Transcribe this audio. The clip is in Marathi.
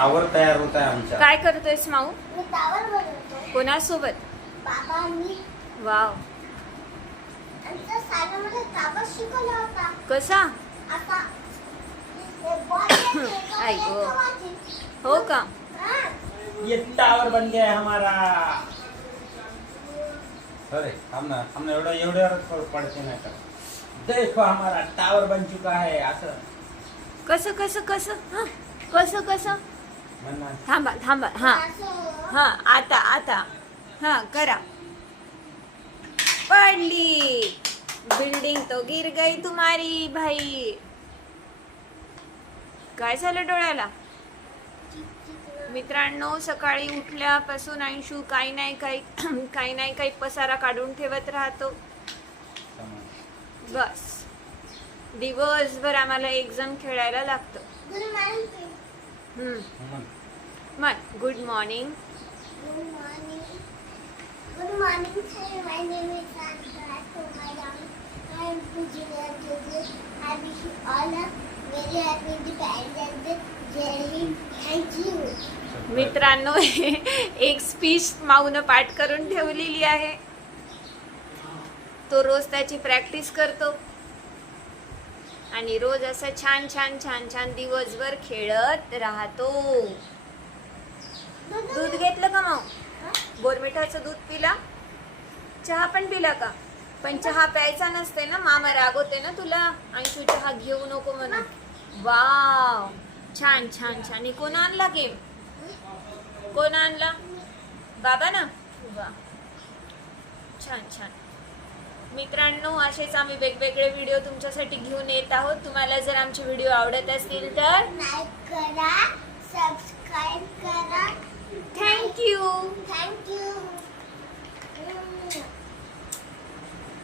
आवर तयार होत आहे आमच्या. काय करतोयस माऊ मी टावर बनवतो कोणासोबत? बाबा मी. वाव. आमच्या शाळेमध्ये टावर शिकवला होता. कसा? आता ते तो आई गो. हो का? हा. ये टावर बन गया है हमारा. अरे थांब ना थांब ना एवढं एवढ्यावर पडते नाही का? देखो हमारा टावर बन चुका है असं. कसं कसं कसं? हा? कसं कसं? ना थांबा थांबा हा. हां हा आता आता. हा करा. पडली. बिल्डिंग तो गिर गई तुम्हारी भाई. काय झालं डोळ्याला? मित्रांनो सकाळी उठल्यापासून अंशू काही नाही काही काही नाही काही पसारा काढून ठेवत राहतो. बस. दिवसभर आम्हाला एक्झाम खेळायला लागतं. मग good morning Good morning. Good morning, sir. My name is Sandra. So my name I am. I wish you all a very happy Day. Thank you. मित्रांनो एक स्पीच माऊनं पाठ करून ठेवलेली आहे तो रोज त्याची प्रॅक्टिस करतो आणि रोज असं छान छान छान छान दिवसभर खेळत राहतो. दूध घेतलं का माऊ बोरमिठाचं दूध पिला? चहा पण पिला का? पण चहा प्यायचा नसते ना मामा रागवते ना तुला. अंशू चहा घेऊ नको म्हणून. वाव छान छान छान. कोण आणला गेम? कोण आणला? बाबा ना. वा. छान छान. मित्रांनो असेच आम्ही वेगवेगळे व्हिडिओ तुमच्यासाठी घेऊन येत आहोत. तुम्हाला जर आमचे व्हिडिओ आवडत असतील तर लाईक करा.